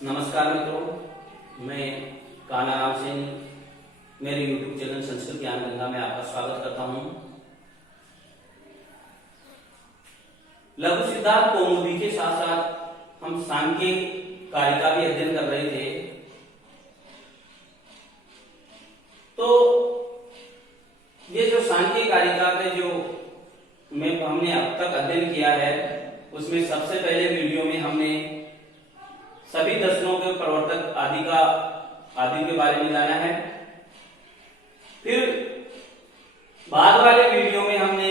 नमस्कार मित्रों, मैं कान्हा राम सिंह मेरे YouTube चैनल संस्कृत ज्ञान गंगा में आपका स्वागत करता हूं। लघु सिद्धांत कौमुदी के साथ साथ हम सांख्य कारिका भी अध्ययन कर रहे थे। तो ये जो सांख्य कारिका पे जो हमने अब तक अध्ययन किया है, उसमें सबसे पहले वीडियो में हमने सभी दर्शनों के प्रवर्तक आदि के बारे में जाना है। फिर बाद वाले वीडियो में हमने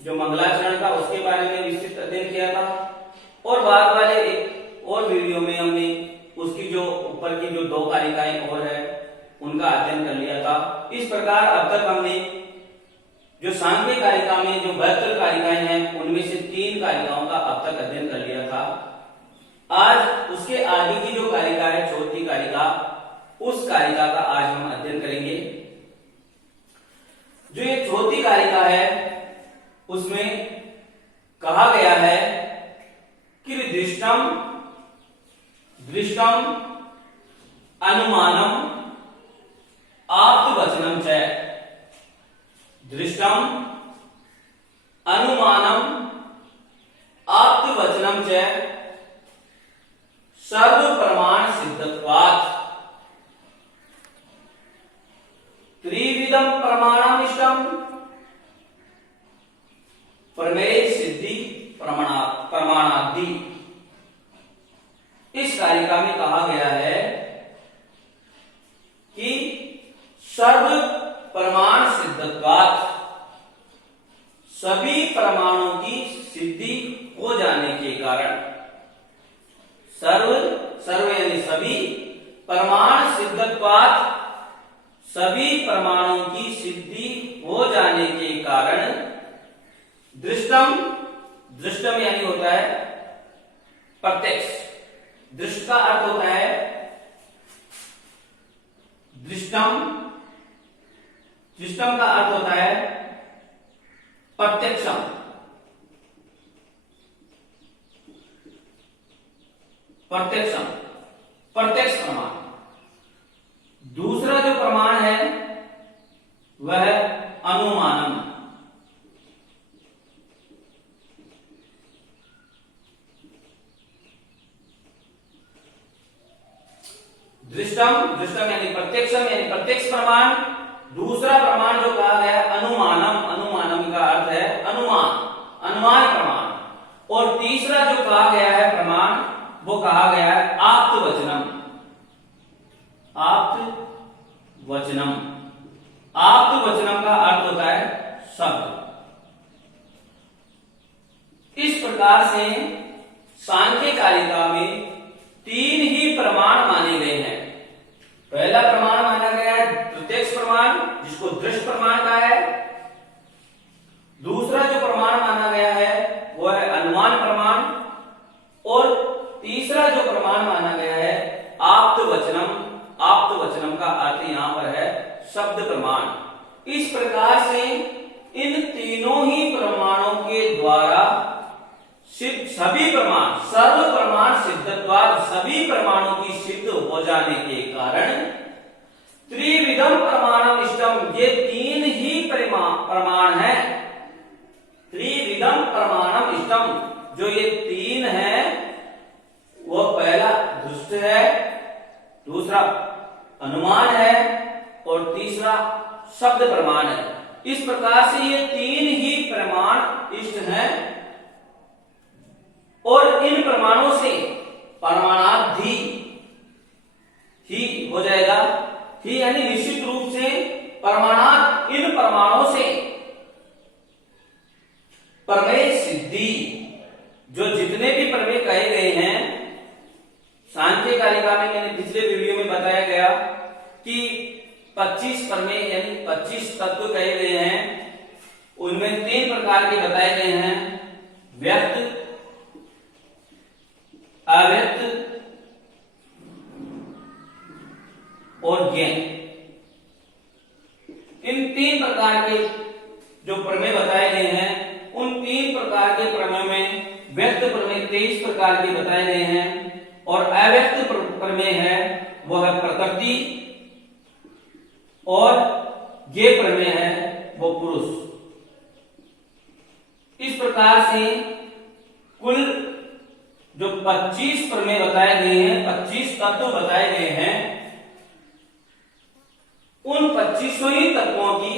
जो मंगलाचरण था उसके बारे में विस्तृत अध्ययन किया था, और बाद वाले एक और वीडियो में हमने उसकी जो ऊपर की जो दो कारिकाएं और है उनका अध्ययन कर लिया था। इस प्रकार अब तक हमने जो सांख्य कारिका में जो 72 कारिकाएं हैं उनमें से 3 कारिकाओं का अब तक अध्ययन कर लिया था। आज उसके आगे की जो कारिका है, चौथी कारिका, उस कारिका का आज हम अध्ययन करेंगे। जो ये चौथी कारिका है उसमें कहा गया है कि दृष्टम अनुमानम आप्तवचनम च। दृष्टम अनुमानम आप्तवचनम च सर्व प्रमाण सिद्धत्वात् त्रिविधम प्रमाणमिष्टम प्रमेय सिद्धि प्रमाणादि। इस कारिका में कहा गया है कि सर्व प्रमाण सिद्धत्वात्, सभी प्रमाणों की सिद्धि हो जाने के कारण, सर्व यानी सभी, प्रमाण सिद्धत्वात्, सभी प्रमाणों की सिद्धि हो जाने के कारण, दृष्टम यानी होता है प्रत्यक्ष। दृष्ट का अर्थ होता है दृष्टम का अर्थ होता है प्रत्यक्षम। प्रत्यक्ष प्रमाण। दूसरा जो प्रमाण है वह अनुमानम। दृष्टम यानी प्रत्यक्षम यानी प्रत्यक्ष प्रमाण। दूसरा प्रमाण जो कहा गया अनुमानम का अर्थ है अनुमान प्रमाण। और तीसरा जो कहा गया है प्रमाण, वो कहा गया है आप्तवचनम। आप्तवचनम का अर्थ होता है शब्द। इस प्रकार से सांख्य कारिका में 3 ही प्रमाण माने गए हैं। पहला प्रमाण माना गया है प्रत्यक्ष प्रमाण, जिसको दृष्ट प्रमाण कहा है। दूसरा जो प्रमाण माना गया है वो है अनुमान प्रमाण, और तीसरा जो प्रमाण माना गया है आप्तवचनम। आप्तवचनम का अर्थ यहां पर है शब्द प्रमाण। इस प्रकार से इन तीनों ही प्रमाणों के द्वारा सभी प्रमाण, सर्व प्रमाण सिद्धत्वात्, सभी प्रमाणों की सिद्ध हो जाने के कारण, त्रिविधम प्रमाणम इष्टम, ये 3 ही प्रमाण है। त्रिविधम प्रमाणम इष्टम, जो ये 3 है, वो पहला दृष्ट है, दूसरा अनुमान है, और तीसरा शब्द प्रमाण है। इस प्रकार से ये 3 ही प्रमाण इष्ट हैं, और इन प्रमाणों से प्रमाणादि ही हो जाएगा। ही यानी निश्चित रूप से प्रमाणात, इन प्रमाणों से प्रमेय सिद्धि, जो जितने भी प्रमेय कहे गए हैं सांख्य कारिका में, मैंने पिछले वीडियो में बताया गया कि 25 प्रमेय यानी 25 तत्व कहे गए हैं। उनमें 3 प्रकार के बताए गए हैं, व्यक्त, अव्यक्त और ज्ञेय। इन 3 प्रकार के जो प्रमेय बताए गए हैं, उन 3 प्रकार के प्रमेय में व्यक्त प्रमेय 23 प्रकार के बताए गए हैं, और अव्यक्त प्रमेय है वो है प्रकृति, और ये प्रमेय है वो पुरुष। इस प्रकार से कुल जो 25 प्रमेय बताए गए हैं, 25 तत्व बताए गए हैं, उन 25 ही तत्वों की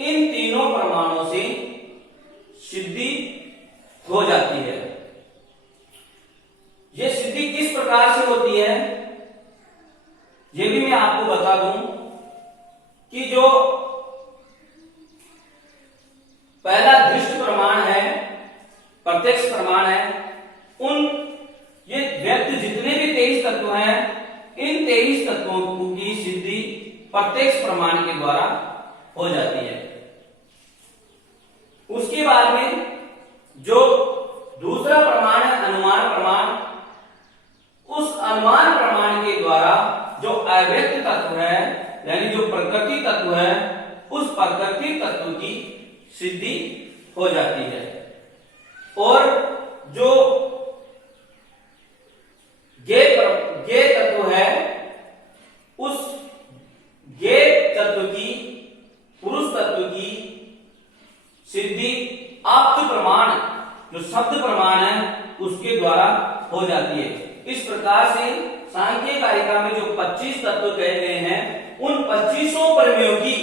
इन तीनों प्रमाणों से सिद्धि हो जाती है। यह सिद्धि किस प्रकार से होती है यह भी मैं आपको बता दूं कि जो पहला दृष्ट प्रमाण है, प्रत्यक्ष प्रमाण है, उन ये व्यक्त जितने भी 23 तत्व हैं, इन 23 तत्वों की सिद्धि प्रत्यक्ष प्रमाण के द्वारा हो जाती है। उसके बाद में जो दूसरा प्रमाण है अनुमान प्रमाण, उस अनुमान प्रमाण के द्वारा जो अव्यक्त तत्व है यानी जो प्रकृति तत्व है, उस प्रकृति तत्व की सिद्धि हो जाती है। और जो ज्ञेय तत्व है, उस ज्ञेय तत्व की, पुरुष तत्व की सिद्धि आप्त प्रमाण जो शब्द प्रमाण है उसके द्वारा हो जाती है। इस प्रकार से सांख्य कारिका में जो 25 तत्व कहे गए हैं, उन 25 प्रमेयों की,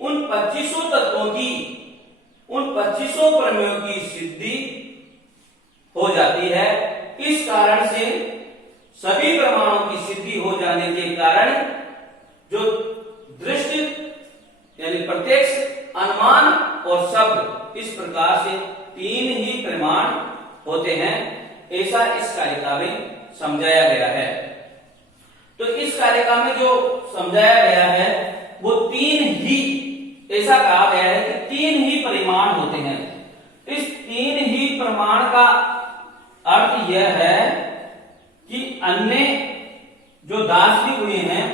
उन 25 तत्वों की, उन 25 प्रमेयों की सिद्धि हो जाती है। इस कारण से सभी प्रमाणों की सिद्धि हो जाने के कारण जो दृष्टि यानी प्रत्यक्ष, अनुमान और शब्द, इस प्रकार से 3 ही प्रमाण होते हैं, ऐसा इस कारिका में समझाया गया है। तो इस कारिका में जो समझाया गया है वो 3 ही, ऐसा कहा गया है कि 3 ही परिमाण होते हैं। इस 3 ही प्रमाण का अर्थ यह है कि अन्य जो दार्शनिक हुए हैं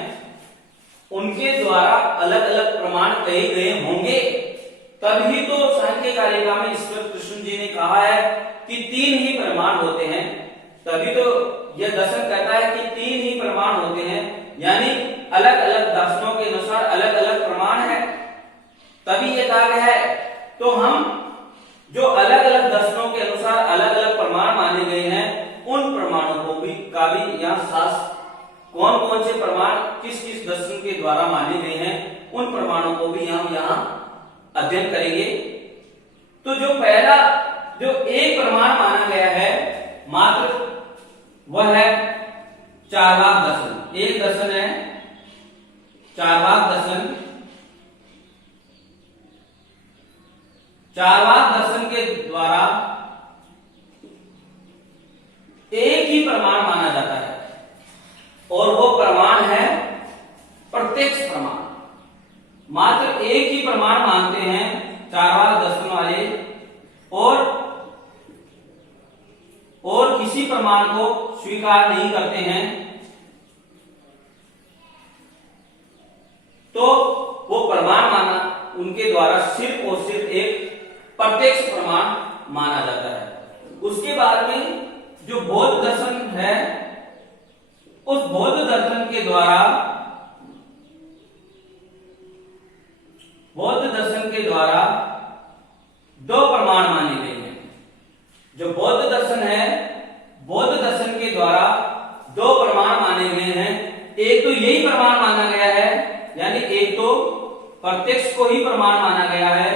उनके द्वारा अलग अलग प्रमाण कहे गए होंगे, तभी तो सांख्य कारिका में ईश्वर कृष्ण जी ने कहा है कि 3 ही प्रमाण होते हैं। तभी तो यह दर्शन कहता है कि 3 ही प्रमाण होते हैं, यानी अलग अलग दर्शनों के अनुसार अलग अलग प्रमाण है, तभी यह कहा गया है। तो हम जो अलग अलग दर्शनों के अनुसार अलग अलग प्रमाण माने गए हैं, उन प्रमाणों को भी का भी यहाँ शास्त्र कौन कौन से प्रमाण किस किस दर्शन के द्वारा माने गए हैं, उन प्रमाणों को भी हम यहाँ अध्ययन करेंगे। तो जो पहला जो एक प्रमाण माना गया है मात्र, वह है चार्वाक दर्शन। एक दर्शन है चार्वाक दर्शन। चार्वाक दर्शन के द्वारा एक ही प्रमाण माना जाता है और वो प्रमाण है प्रत्यक्ष प्रमाण। मात्र एक ही प्रमाण मानते हैं चार्वाक दर्शन वाले, और किसी प्रमाण को स्वीकार नहीं करते हैं। तो वो प्रमाण माना उनके द्वारा सिर्फ और सिर्फ एक प्रत्यक्ष प्रमाण माना जाता है। उसके बाद में जो बौद्ध दर्शन है, उस बौद्ध दर्शन के द्वारा, बौद्ध दर्शन के द्वारा 2 प्रमाण माने गए हैं। जो बौद्ध दर्शन है, बौद्ध दर्शन के द्वारा 2 प्रमाण माने गए हैं। एक तो यही प्रमाण माना गया है, यानी एक तो प्रत्यक्ष को ही प्रमाण माना गया है,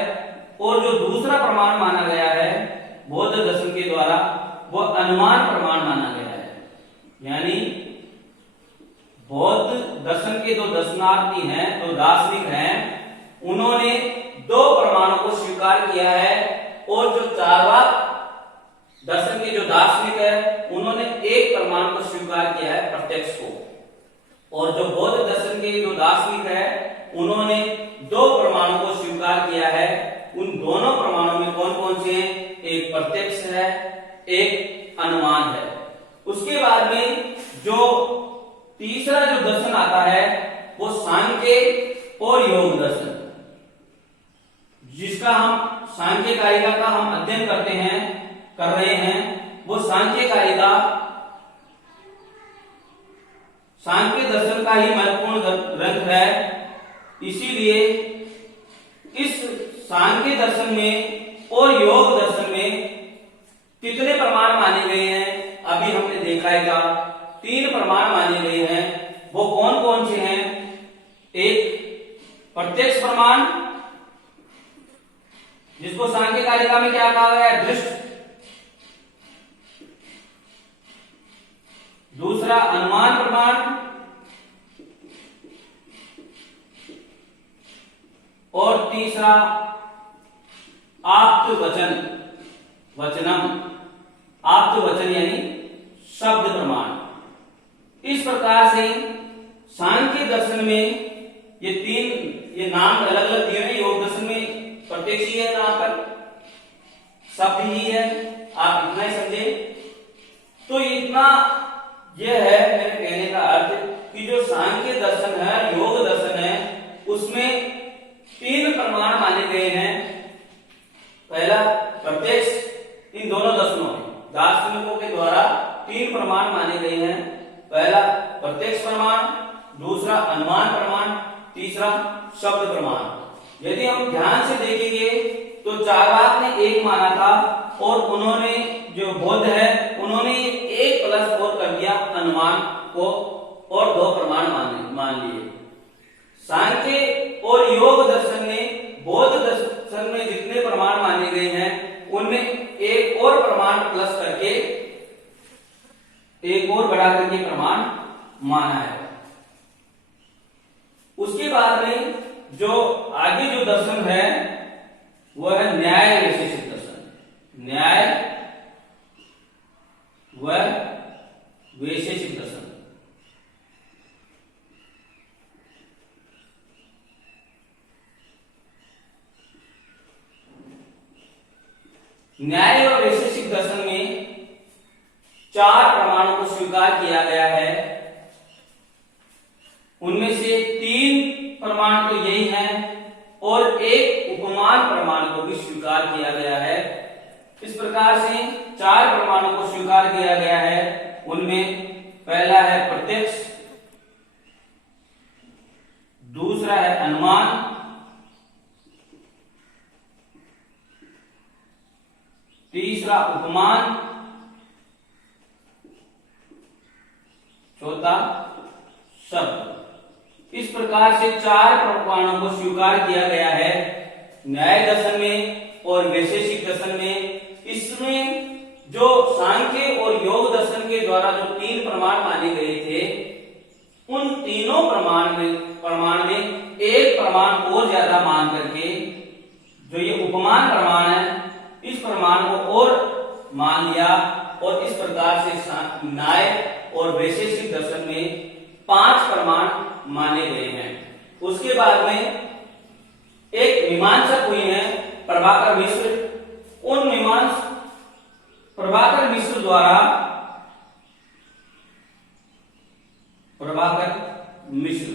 और जो दूसरा प्रमाण माना गया है बौद्ध दर्शन के द्वारा, वो अनुमान प्रमाण माना गया है। यानी बौद्ध दर्शन के जो दर्शनार्थी हैं, जो दार्शनिक हैं, उन्होंने 2 प्रमाणों को स्वीकार किया है, और जो चार्वाक दर्शन के जो दार्शनिक है उन्होंने एक प्रमाण को स्वीकार किया है, प्रत्यक्ष को। और जो बौद्ध दर्शन के जो दार्शनिक है उन्होंने 2 प्रमाणों को स्वीकार किया है। उन दोनों प्रमाणों में कौन कौन से हैं? एक प्रत्यक्ष है, एक अनुमान है। उसके बाद में जो तीसरा जो दर्शन आता है वो सांख्य और योग दर्शन, जिसका हम सांख्य कारिका का हम अध्ययन कर रहे हैं। वो सांख्य कारिका सांख्य दर्शन का ही महत्वपूर्ण ग्रंथ है। इसीलिए इस सांख्य दर्शन में और योग दर्शन में कितने प्रमाण माने गए हैं अभी हमने देखा है क्या? 3 प्रमाण माने गए हैं। वो कौन कौन से हैं? एक प्रत्यक्ष प्रमाण, जिसको सांख्य कारिका में क्या कहा गया है? दृष्ट। दूसरा अनुमान प्रमाण, और तीसरा आप्त वचन, वचनम, आप्त वचन यानी शब्द प्रमाण। इस प्रकार से सांख्य दर्शन में ये नाम अलग अलग दिए हैं। योग दर्शन में प्रत्यक्ष ही है, नाम पर शब्द ही है, आप इतना ही समझे। तो इतना यह है मेरे कहने का अर्थ कि जो सांख्य दर्शन है, योग दर्शन है, उसमें 3 प्रमाण माने गए हैं। पहला प्रत्यक्ष, इन दोनों दर्शनों में दार्शनिकों के द्वारा 3 प्रमाण माने गए हैं। पहला प्रत्यक्ष प्रमाण, दूसरा अनुमान प्रमाण, तीसरा शब्द प्रमाण। यदि हम ध्यान से देखेंगे तो चारवाक ने 1 माना था और उन्होंने जो बौद्ध है उन्होंने 1 प्लस और कर दिया अनुमान को और 2 प्रमाण मान लिए। सांख्य और योग दर्शन में, बौद्ध दर्शन में जितने प्रमाण माने गए हैं उनमें 1 और प्रमाण प्लस करके, 1 और बढ़ा करके प्रमाण माना है। उसके बाद में जो आगे जो दर्शन है वह है न्याय वैशेषिक दर्शन। न्याय व वैशेषिक दर्शन। न्याय और वैशेषिक दर्शन में 4 प्रमाणों को स्वीकार किया गया है। उनमें से 3 प्रमाण तो यही हैं और 1 उपमान प्रमाण को भी स्वीकार किया गया है। इस प्रकार से 4 प्रमाणों को स्वीकार किया गया है। उनमें पहला है प्रत्यक्ष, दूसरा है अनुमान, तीसरा उपमान, चौथा शब्द। इस प्रकार से 4 प्रमाणों को स्वीकार किया गया है न्याय दर्शन में और वैशेषिक दर्शन में। इसमें जो सांख्य और योग दर्शन के द्वारा जो 3 प्रमाण माने गए थे, उन तीनों प्रमाण में 1 प्रमाण और ज्यादा मान करके जो ये उपमान प्रमाण है, इस प्रमाण को और मान लिया और इस प्रकार से न्याय और वैशेषिक दर्शन में 5 प्रमाण माने गए हैं। उसके बाद में एक मीमांसक हुए हैं प्रभाकर मिश्र। उन प्रभाकर मिश्र द्वारा, प्रभाकर मिश्र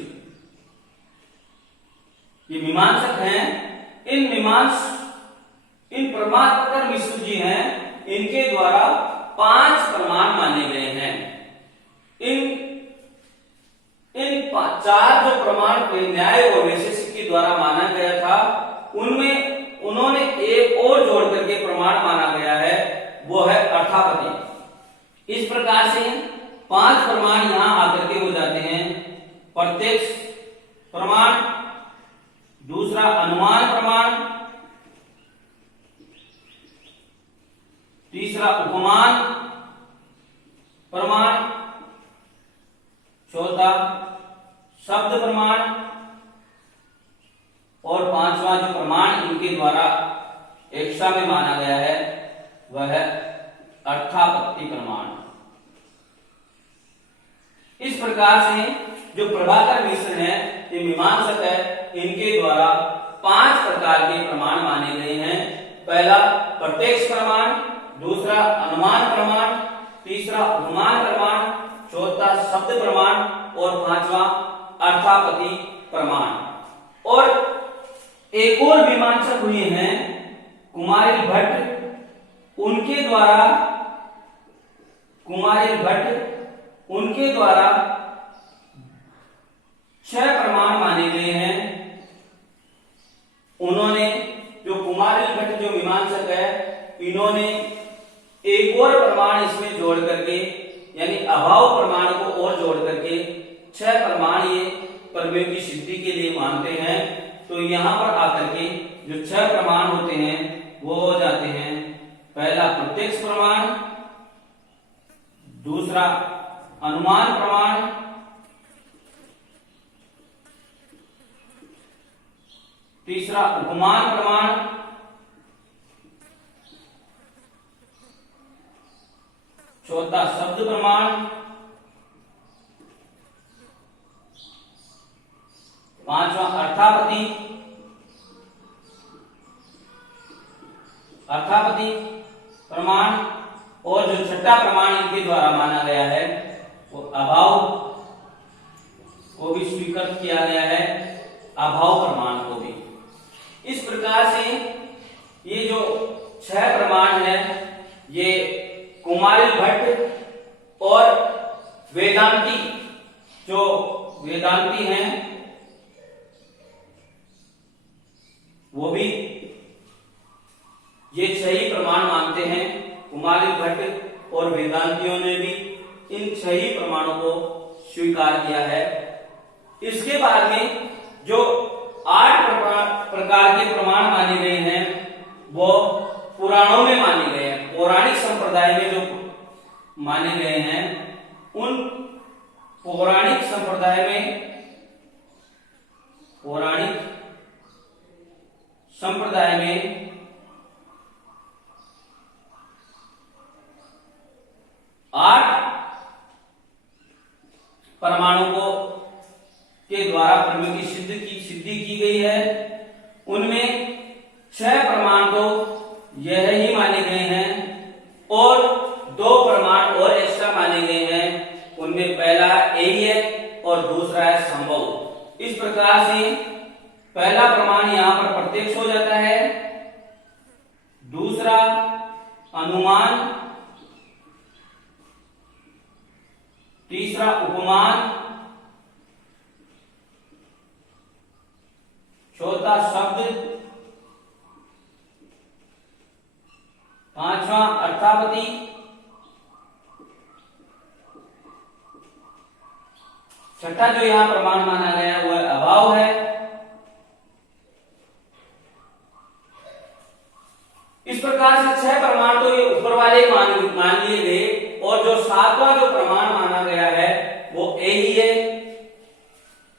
ये मीमांसक हैं। इन प्रभाकर मिश्र जी हैं, इनके द्वारा 5 प्रमाण माने गए हैं। इन 4 जो प्रमाण न्याय और वैशेषिक के द्वारा माना गया था, उनमें उन्होंने 1 और जोड़ करके प्रमाण माना गया है, वो है अर्थापत्ति। इस प्रकार से 5 प्रमाण यहां आकर के हो जाते हैं। प्रत्यक्ष प्रमाण, दूसरा अनुमान प्रमाण, तीसरा उपमान प्रमाण, चौथा शब्द प्रमाण और 5वां जो प्रमाण इनके द्वारा एक्सा में माना गया है वह है अर्थापत्ति प्रमाण। इस प्रकार से जो प्रभाकर मिश्र है, ये मीमांसक है, इनके द्वारा 5 प्रकार के प्रमाण माने गए हैं। पहला प्रत्यक्ष प्रमाण, दूसरा अनुमान प्रमाण, तीसरा उपमान प्रमाण, चौथा शब्द प्रमाण और 5वां अर्थापत्ति प्रमाण। और एक और मीमांसक हुए हैं कुमारिल भट्ट। उनके द्वारा छह प्रमाण माने गए हैं। उन्होंने जो कुमारिल भट्ट जो मीमांसक है, इन्होंने एक और प्रमाण इसमें जोड़ करके यानी अभाव प्रमाण को और जोड़ करके छह प्रमाण ये प्रमेय की सिद्धि के लिए मानते हैं। तो यहां पर आकर के जो छह प्रमाण होते हैं वो हो जाते हैं, पहला प्रत्यक्ष प्रमाण, दूसरा अनुमान प्रमाण, तीसरा उपमान प्रमाण, चौथा शब्द प्रमाण, पांचवा अर्थापत्ति प्रमाण, और जो छठा प्रमाण इनके द्वारा माना गया है वो अभाव को भी स्वीकृत किया गया है, अभाव प्रमाण को भी। इस प्रकार से ये जो छह प्रमाण है ये कुमारिल भट्ट और वेदांती जो वेदांती हैं वो भी ये छह ही प्रमाण मानते हैं। कुमारिल भट्ट और वेदांतियों ने भी इन छह ही प्रमाणों को स्वीकार किया है। इसके बाद में जो 8 प्रकार के प्रमाण माने गए हैं वो पुराणों में माने गए हैं, पौराणिक संप्रदाय में जो माने गए हैं, उन पौराणिक संप्रदाय में 8 परमाणु को के द्वारा प्रमेय की सिद्धि की गई है। उनमें 6 प्रमाण तो यह ही माने गए हैं और 2 प्रमाण और एक्स्ट्रा माने गए हैं। उनमें पहला यही है और दूसरा है संभव। इस प्रकार से पहला प्रमाण यहां पर प्रत्यक्ष हो जाता है, दूसरा अनुमान, तीसरा उपमान, चौथा शब्द, पांचवा अर्थापत्ति, छठा जो यहां प्रमाण माना गया है वह अभाव है। इस प्रकार से 6 प्रमाण तो ये ऊपर वाले मान लिए गए और जो 7वां जो प्रमाण माना गया है वो यही है।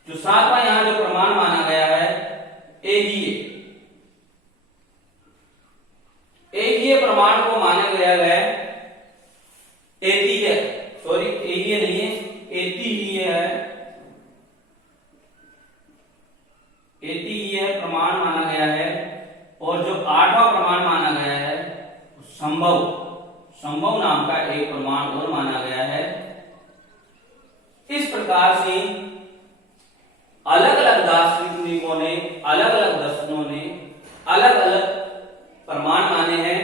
जो 7वां यहां जो प्रमाण माना गया है यही है। एक ही प्रमाण को माना गया है एती है, सॉरी यही नहीं है, एती ही है, एती ही है प्रमाण माना गया है। और जो 8वां प्रमाण माना गया है संभव नाम का एक प्रमाण और माना गया है। इस प्रकार से अलग अलग दार्शनिकों ने, अलग अलग दर्शनों ने अलग अलग प्रमाण माने हैं।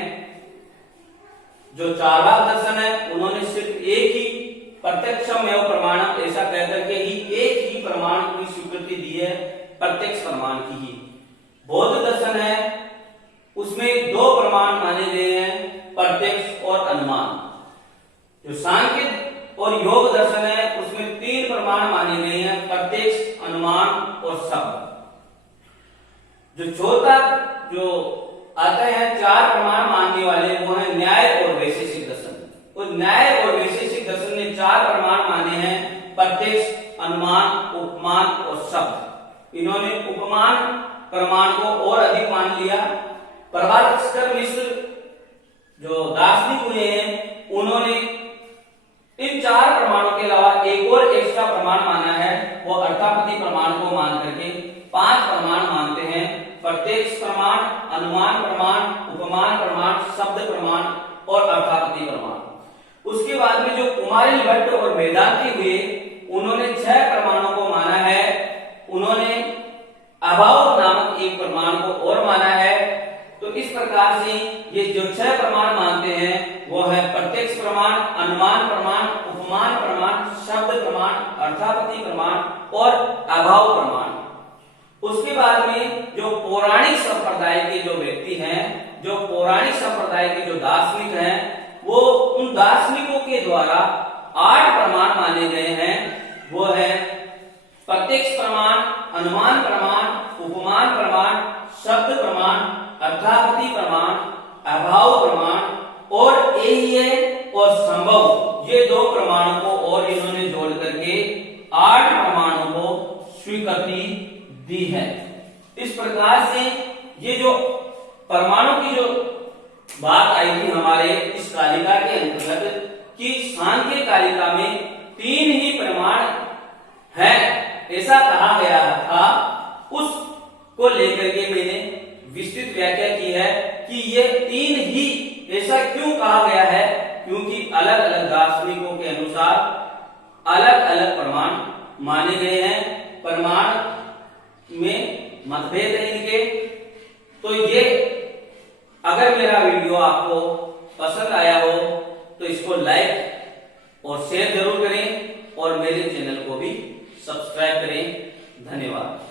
जो चार्वाक दर्शन है उन्होंने सिर्फ एक ही प्रत्यक्षम एवं प्रमाणम ऐसा कहकर के ही एक ही प्रमाण की स्वीकृति दी है, प्रत्यक्ष प्रमाण की ही। बौद्ध दर्शन है उसमें 2 प्रमाण माने गए हैं, प्रत्यक्ष और अनुमान। जो सांख्य और योग दर्शन है उसमें 3 प्रमाण माने गए हैं, प्रत्यक्ष, अनुमान और शब्द। जो चौथा जो आते हैं 4 प्रमाण मानने वाले वो है न्याय और वैशेषिक दर्शन। और न्याय और वैशेषिक दर्शन ने 4 प्रमाण माने हैं, प्रत्यक्ष, अनुमान, उपमान और शब्द। इन्होंने उपमान प्रमाण को और अधिक मान लिया। प्रभाकर मिश्र जो दार्शनिक हुए हैं उन्होंने इन 4 प्रमाणों के अलावा एक और एक्स्ट्रा प्रमाण माना है, वो अर्थापत्ति प्रमाण को मान करके 5 प्रमाण मानते हैं, प्रत्यक्ष प्रमाण, अनुमान प्रमाण, उपमान प्रमाण, शब्द प्रमाण और अर्थापत्ति प्रमाण। उसके बाद में जो कुमारिल भट्ट और वेदांती हुए उन्होंने 6 प्रमाणों को माना है। उन्होंने अभाव नामक एक प्रमाण को और माना है। तो इस प्रकार से ये जो 6 प्रमाण मानते हैं वो है प्रत्यक्ष प्रमाण, अनुमान प्रमाण, उपमान प्रमाण, शब्द प्रमाण, अर्थापत्ति प्रमाण और अभाव प्रमाण। उसके बाद में जो पौराणिक संप्रदाय के जो व्यक्ति हैं, जो पौराणिक संप्रदाय के जो दार्शनिक हैं, वो उन दार्शनिकों के द्वारा 8 प्रमाण माने गए हैं। वो है प्रत्यक्ष प्रमाण, अनुमान प्रमाण, उपमान प्रमाण, शब्द प्रमाण, अर्थापत्ति प्रमाण, अभाव प्रमाण और एह्य और संभव, ये 2 प्रमाणों को और इन्होंने जोड़ करके 8 प्रमाणों को स्वीकृति दी है। इस प्रकार से ये जो परमाणु की जो बात आई थी हमारे इस कारिका के अंतर्गत कि सांख्य कारिका में 3 ही प्रमाण है, ऐसा कहा गया था, उसको लेकर के मैंने विस्तृत व्याख्या की है कि ये 3 ही ऐसा क्यों कहा गया है, क्योंकि अलग अलग दार्शनिकों के अनुसार अलग अलग प्रमाण माने गए हैं, प्रमाण में मतभेद है इनके। तो ये अगर मेरा वीडियो आपको पसंद आया हो तो इसको लाइक और शेयर जरूर करें और मेरे चैनल को भी सब्सक्राइब करें। धन्यवाद।